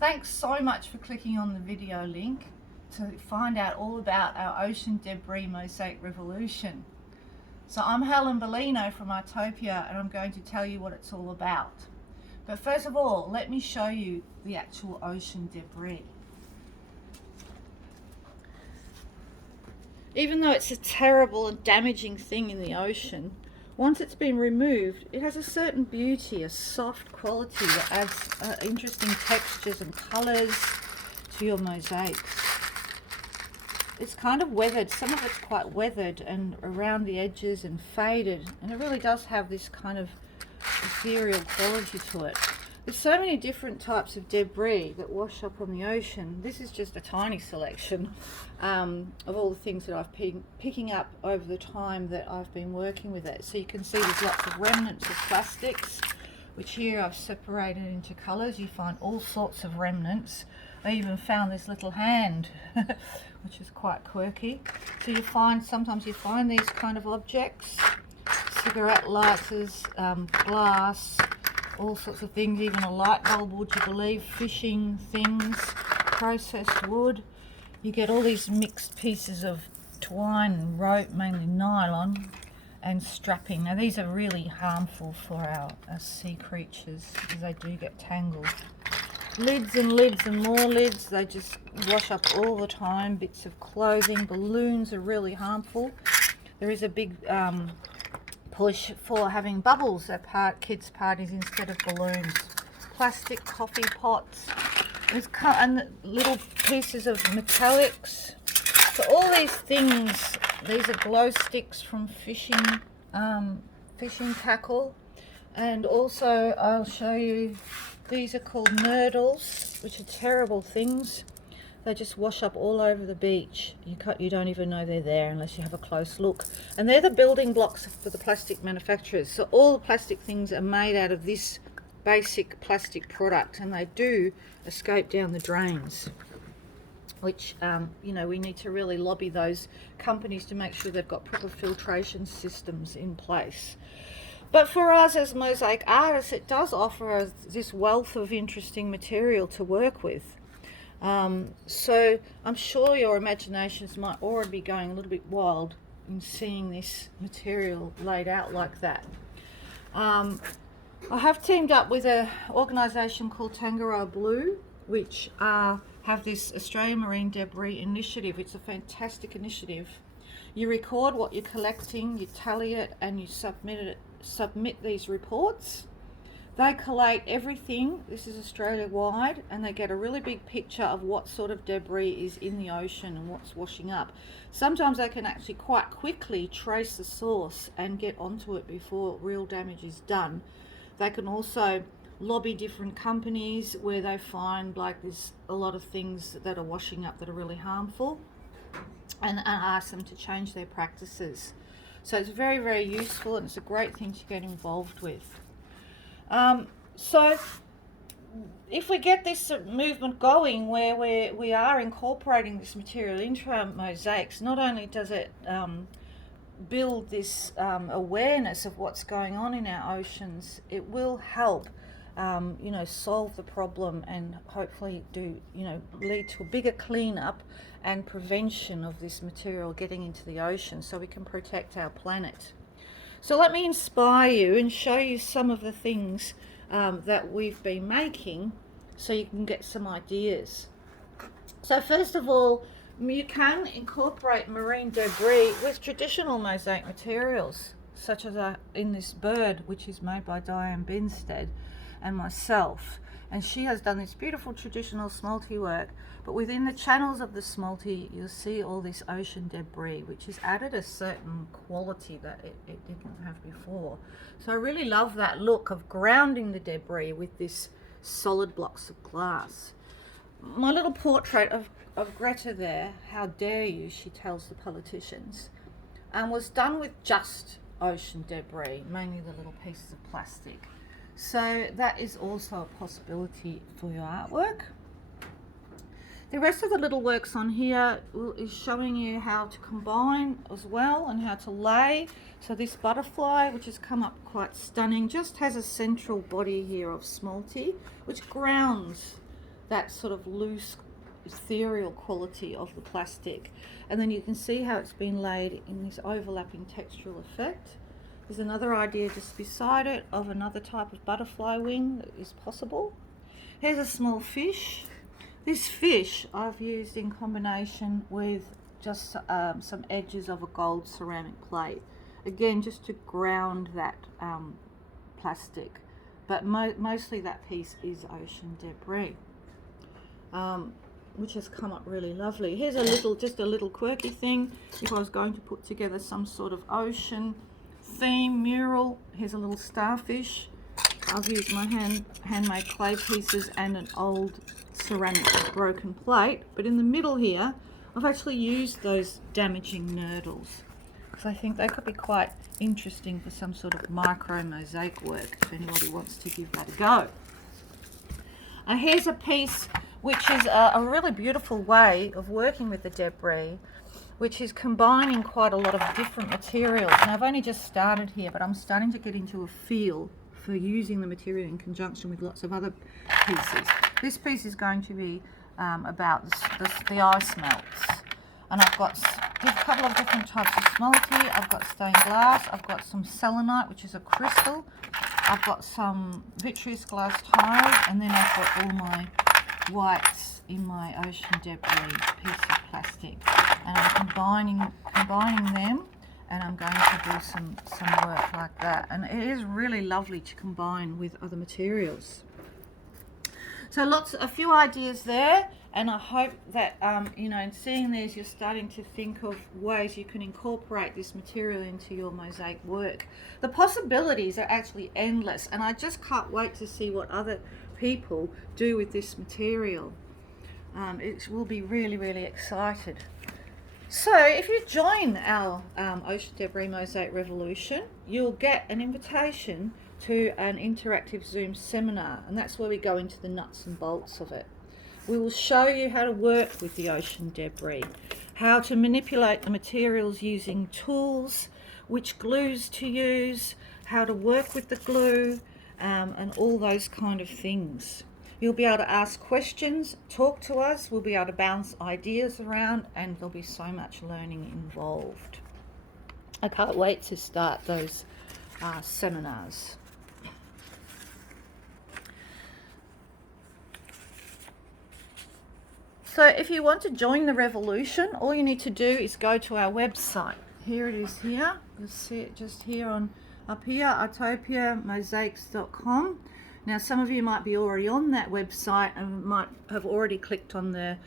Thanks so much for clicking on the video link to find out all about our ocean debris mosaic revolution. So I'm Helen Bellino from Artopia, and I'm going to tell you what it's all about. But first of all, let me show you the actual ocean debris. Even though it's a terrible and damaging thing in the ocean, once it's been removed, it has a certain beauty, a soft quality that adds interesting textures and colours to your mosaics. It's kind of weathered, some of it's quite weathered and around the edges and faded, and it really does have this kind of ethereal quality to it. There's so many different types of debris that wash up on the ocean. This is just a tiny selection of all the things that I've been picking up over the time that I've been working with it. So you can see there's lots of remnants of plastics, which here I've separated into colours. You find all sorts of remnants. I even found this little hand, which is quite quirky. So you find, sometimes you find these kind of objects, cigarette lighters, glass, all sorts of things, even a light bulb, would you believe, fishing things, processed wood. You get all these mixed pieces of twine and rope, mainly nylon, and strapping. Now these are really harmful for our sea creatures because they do get tangled. Lids and lids and more lids, they just wash up all the time. Bits of clothing, balloons are really harmful. There is a big push for having bubbles at kids' parties instead of balloons. Plastic coffee pots, and little pieces of metallics. So all these things, these are glow sticks from fishing tackle, and also I'll show you, these are called nurdles, which are terrible things. They just wash up all over the beach. You don't even know they're there unless you have a close look. And they're the building blocks for the plastic manufacturers. So all the plastic things are made out of this basic plastic product, and they do escape down the drains, which we need to really lobby those companies to make sure they've got proper filtration systems in place. But for us as mosaic artists, it does offer us this wealth of interesting material to work with. So I'm sure your imaginations might already be going a little bit wild in seeing this material laid out like that. I have teamed up with an organisation called Tangaroa Blue, which have this Australian Marine Debris Initiative. It's a fantastic initiative. You record what you're collecting, you tally it, and you submit these reports. They collate everything, this is Australia-wide, and they get a really big picture of what sort of debris is in the ocean and what's washing up. Sometimes they can actually quite quickly trace the source and get onto it before real damage is done. They can also lobby different companies where they find like there's a lot of things that are washing up that are really harmful, and ask them to change their practices. So it's very, very useful, and it's a great thing to get involved with. So if we get this movement going where we are incorporating this material into our mosaics, not only does it build this awareness of what's going on in our oceans, it will help solve the problem and hopefully lead to a bigger cleanup and prevention of this material getting into the ocean so we can protect our planet. So let me inspire you and show you some of the things that we've been making so you can get some ideas. So first of all, you can incorporate marine debris with traditional mosaic materials, such as in this bird, which is made by Diane Binstead and myself. And she has done this beautiful traditional smalty work, but within the channels of the smalty you'll see all this ocean debris, which has added a certain quality that it didn't have before. So I really love that look of grounding the debris with this solid blocks of glass. My little portrait of Greta there, how dare you, she tells the politicians, and was done with just ocean debris, mainly the little pieces of plastic. So that is also a possibility for your artwork. The rest of the little works on here is showing you how to combine as well and how to lay. So this butterfly, which has come up quite stunning, just has a central body here of smalty, which grounds that sort of loose, ethereal quality of the plastic. And then you can see how it's been laid in this overlapping textural effect. There's another idea just beside it of another type of butterfly wing that is possible. Here's a small fish. This fish I've used in combination with just some edges of a gold ceramic plate. Again, just to ground that plastic. But mostly that piece is ocean debris, which has come up really lovely. Here's just a little quirky thing. If I was going to put together some sort of ocean theme mural, here's a little starfish. I've used my handmade clay pieces and an old ceramic broken plate, but in the middle here I've actually used those damaging nurdles because I think they could be quite interesting for some sort of micro mosaic work if anybody wants to give that a go. And here's a piece which is a really beautiful way of working with the debris, which is combining quite a lot of different materials. And I've only just started here, but I'm starting to get into a feel for using the material in conjunction with lots of other pieces. This piece is going to be about the ice melts. And I've got a couple of different types of smelty. I've got stained glass. I've got some selenite, which is a crystal. I've got some vitreous glass tiles. And then I've got all my whites in my ocean debris piece of plastic. And I'm combining them. And I'm going to do some work like that. And it is really lovely to combine with other materials. So a few ideas there, and I hope that in seeing these, you're starting to think of ways you can incorporate this material into your mosaic work. The possibilities are actually endless, and I just can't wait to see what other people do with this material. It will be really, really excited. So if you join our Ocean Debris Mosaic Revolution, you'll get an invitation to an interactive Zoom seminar, and that's where we go into the nuts and bolts of it. We will show you how to work with the ocean debris, how to manipulate the materials using tools, which glues to use, how to work with the glue, and all those kind of things. You'll be able to ask questions, talk to us, we'll be able to bounce ideas around, and there'll be so much learning involved. I can't wait to start those seminars. So if you want to join the revolution, all you need to do is go to our website. Here it is here. You'll see it just here up here, utopiamosaics.com. Now some of you might be already on that website and might have already clicked on the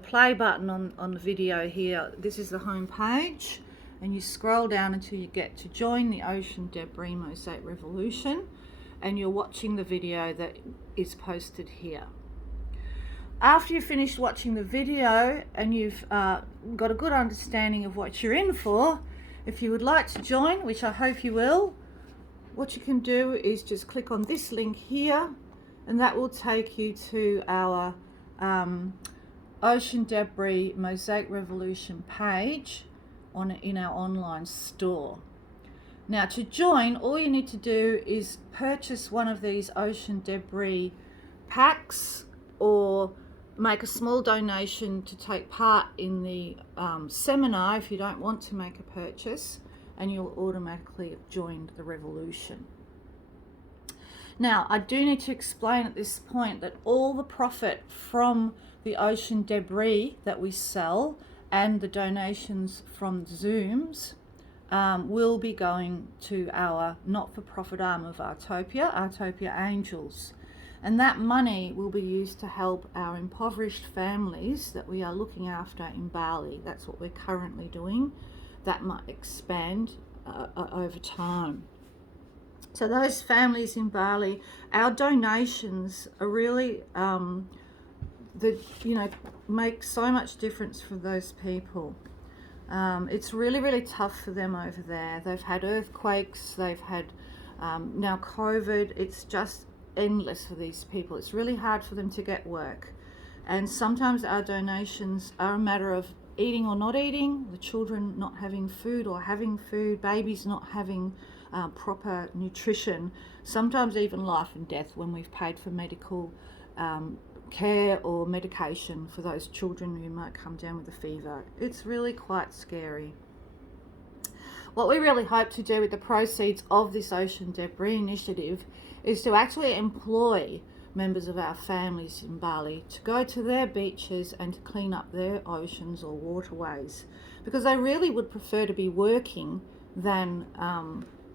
play button on the video here. This is the home page, and you scroll down until you get to join the Ocean Debris Mosaic Revolution, and you're watching the video that is posted here. After you've finished watching the video and you've got a good understanding of what you're in for, if you would like to join, which I hope you will, what you can do is just click on this link here, and that will take you to our Ocean Debris Mosaic Revolution page in our online store. Now to join, all you need to do is purchase one of these ocean debris packs, or make a small donation to take part in the seminar if you don't want to make a purchase, and you'll automatically have joined the revolution. Now, I do need to explain at this point that all the profit from the ocean debris that we sell and the donations from Zooms will be going to our not-for-profit arm of Artopia Angels. And that money will be used to help our impoverished families that we are looking after in Bali. That's what we're currently doing. That might expand over time. So those families in Bali, our donations are really, make so much difference for those people. It's really, really tough for them over there. They've had earthquakes, they've had now COVID. It's just endless for these people. It's really hard for them to get work, and sometimes our donations are a matter of eating or not eating, the children not having food or having food, babies not having proper nutrition, sometimes even life and death when we've paid for medical care or medication for those children who might come down with a fever. It's really quite scary. What we really hope to do with the proceeds of this ocean debris initiative is to actually employ members of our families in Bali to go to their beaches and to clean up their oceans or waterways, because they really would prefer to be working than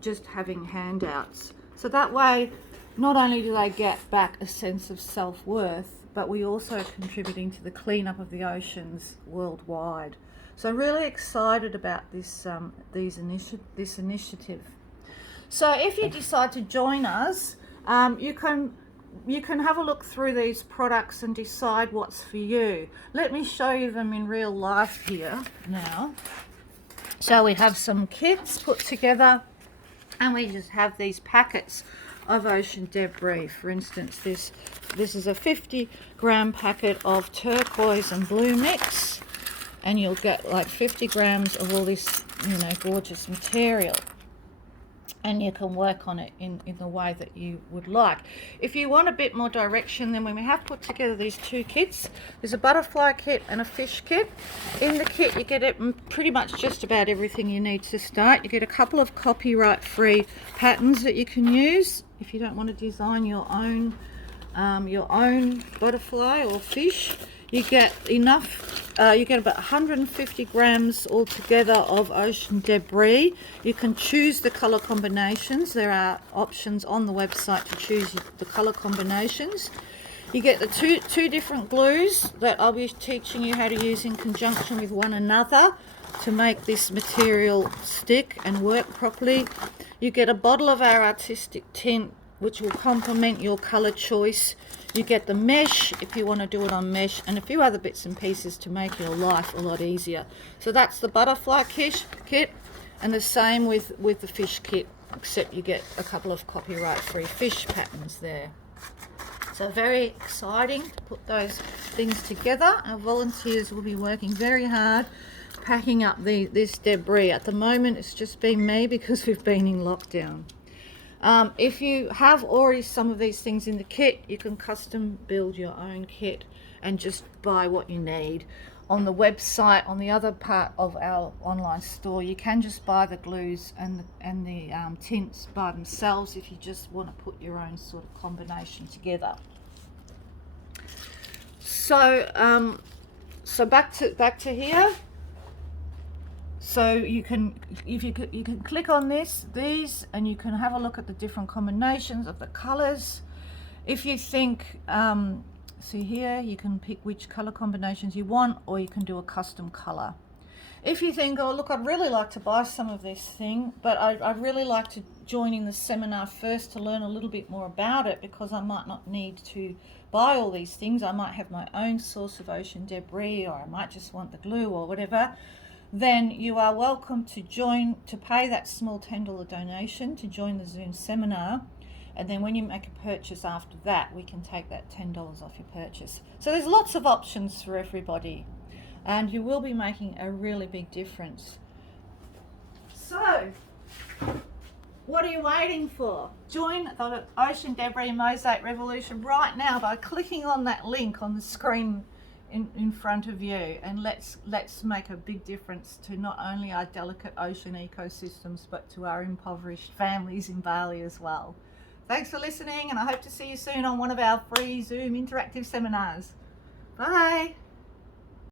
just having handouts. So that way, not only do they get back a sense of self-worth, but we also are contributing to the cleanup of the oceans worldwide. So really excited about this initiative. So if you decide to join us, you can have a look through these products and decide what's for you. Let me show you them in real life here now. So we have some kits put together, and we just have these packets of ocean debris. For instance, this is a 50-gram packet of turquoise and blue mix, and you'll get like 50 grams of all this, gorgeous material, and you can work on it in the way that you would like. If you want a bit more direction, then we have put together these two kits. There's a butterfly kit and a fish kit. In the kit you get pretty much just about everything you need to start. You get a couple of copyright-free patterns that you can use if you don't want to design your own butterfly or fish. You get enough, you get about 150 grams altogether of ocean debris. You can choose the colour combinations. There are options on the website to choose the colour combinations. You get the two different glues that I'll be teaching you how to use in conjunction with one another to make this material stick and work properly. You get a bottle of our artistic tint, which will complement your colour choice. You get the mesh if you want to do it on mesh, and a few other bits and pieces to make your life a lot easier. So that's the butterfly kit, and the same with the fish kit, except you get a couple of copyright-free fish patterns there. So very exciting to put those things together. Our volunteers will be working very hard packing up this debris. At the moment it's just been me because we've been in lockdown. If you have already some of these things in the kit, you can custom build your own kit and just buy what you need. On the website, on the other part of our online store, you can just buy the glues and the tints by themselves if you just want to put your own sort of combination together. So back to here. So you can click on these, and you can have a look at the different combinations of the colors. If you think, see here, you can pick which color combinations you want, or you can do a custom color. If you think, oh look, I'd really like to buy some of this thing, but I'd really like to join in the seminar first to learn a little bit more about it, because I might not need to buy all these things. I might have my own source of ocean debris, or I might just want the glue or whatever. Then you are welcome to pay that small $10 donation to join the Zoom seminar, and then when you make a purchase after that, we can take that $10 off your purchase. So there's lots of options for everybody, and you will be making a really big difference. So what are you waiting for? Join the Ocean Debris Mosaic Revolution right now by clicking on that link on the screen in front of you, and let's make a big difference to not only our delicate ocean ecosystems, but to our impoverished families in Bali as well. Thanks for listening, and I hope to see you soon on one of our free Zoom interactive seminars. Bye.